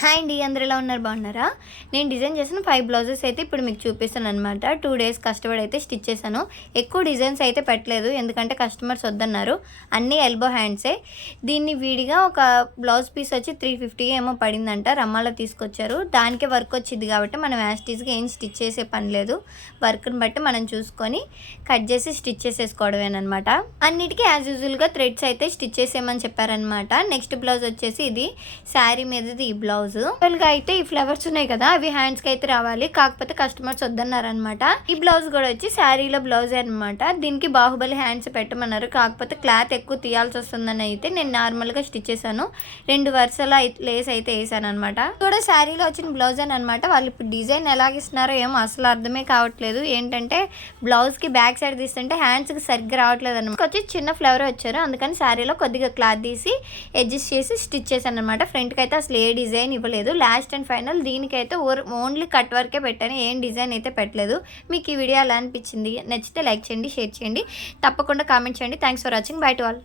Hi అండి, అందరూ ఎలా ఉన్నారు? బాగున్నారా? నేను డిజైన్ చేసిన 5 బ్లౌజెస్ అయితే ఇప్పుడు మీకు చూపిస్తాను అనమాట. 2 డేస్ కష్టపడి అయితే స్టిచ్ చేశాను. ఎక్కువ డిజైన్స్ అయితే పెట్టలేదు, ఎందుకంటే కస్టమర్స్ వద్దన్నారు. అన్నీ ఎల్బో హ్యాండ్సే. దీన్ని విడిగా ఒక బ్లౌజ్ పీస్ వచ్చి 350 ఏమో పడిందంట. రమ్మాలో తీసుకొచ్చారు. దానికే వర్క్ వచ్చింది కాబట్టి మనం యాస్టీస్గా ఏం స్టిచ్ చేసే పని లేదు. వర్క్ని బట్టి మనం చూసుకొని కట్ చేసి స్టిచ్ చేసేసుకోవడమేనమాట. అన్నిటికీ యాజ్ యూజువల్గా థ్రెడ్స్ అయితే స్టిచ్ చేసేయమని చెప్పారనమాట. నెక్స్ట్ బ్లౌజ్ వచ్చేసి ఇది శారీ మీదది ఈ బ్లౌజ్. గా అయితే ఈ ఫ్లవర్స్ ఉన్నాయి కదా, అవి హ్యాండ్స్ కి అయితే రావాలి. కాకపోతే కస్టమర్స్ వద్దన్నారనమాట. ఈ బ్లౌజ్ కూడా వచ్చి శారీలో బ్లౌజ్ అనమాట. దీనికి బాహుబలి హ్యాండ్స్ పెట్టమన్నారు. కాకపోతే క్లాత్ ఎక్కువ తీయాల్సి వస్తుందని అయితే నేను నార్మల్ గా స్టిచ్ చేశాను. 2 వరుసల లేస్ అయితే వేసాను అనమాట. కూడా శారీలో వచ్చిన బ్లౌజ్ అని అనమాట. వాళ్ళు ఇప్పుడు డిజైన్ ఎలాగిస్తున్నారో ఏమో అసలు అర్థమే కావట్లేదు. ఏంటంటే బ్లౌజ్ కి బ్యాక్ సైడ్ తీస్తుంటే హ్యాండ్స్ కి సరిగ్గా రావట్లేదు అనమాట. వచ్చి చిన్న ఫ్లవర్ వచ్చారు, అందుకని శారీలో కొద్దిగా క్లాత్ తీసి అడ్జస్ట్ చేసి స్టిచ్ చేశాను అనమాట. ఫ్రంట్ కి అయితే అసలు ఏ డిజైన్ ఇవ్వలేదు. లాస్ట్ అండ్ ఫైనల్ దీనికైతే ఓన్లీ కట్ వర్కే పెట్టాను, ఏం డిజైన్ అయితే పెట్టలేదు. మీకు ఈ వీడియో ఎలా అనిపించింది? నచ్చితే లైక్ చేయండి, షేర్ చేయండి, తప్పకుండా కామెంట్ చేయండి. Thanks for watching. By to all.